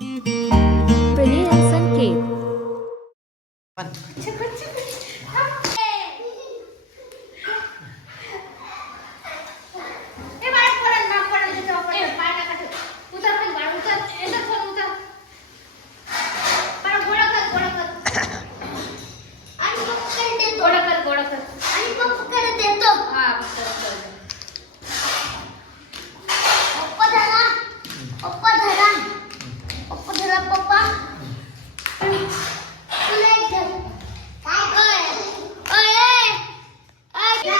Pretty and Sanket.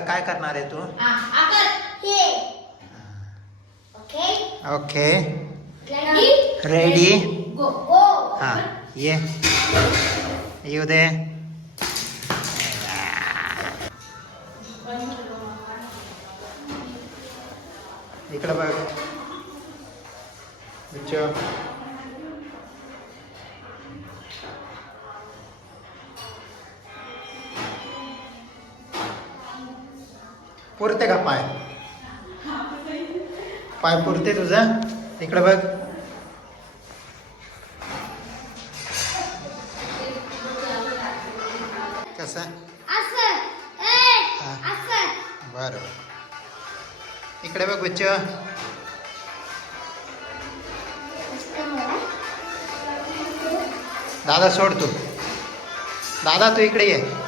क्या करणार आहे तू? ओके ओके रेडी हा ये. येऊ दे. इकडं बघ. पुरते का पाय? पाय पुरते तुझा? इकडं बघ. कसं? बरं. इकडे बघ बच्च. दादा सोड तू. दादा तू इकडे ये.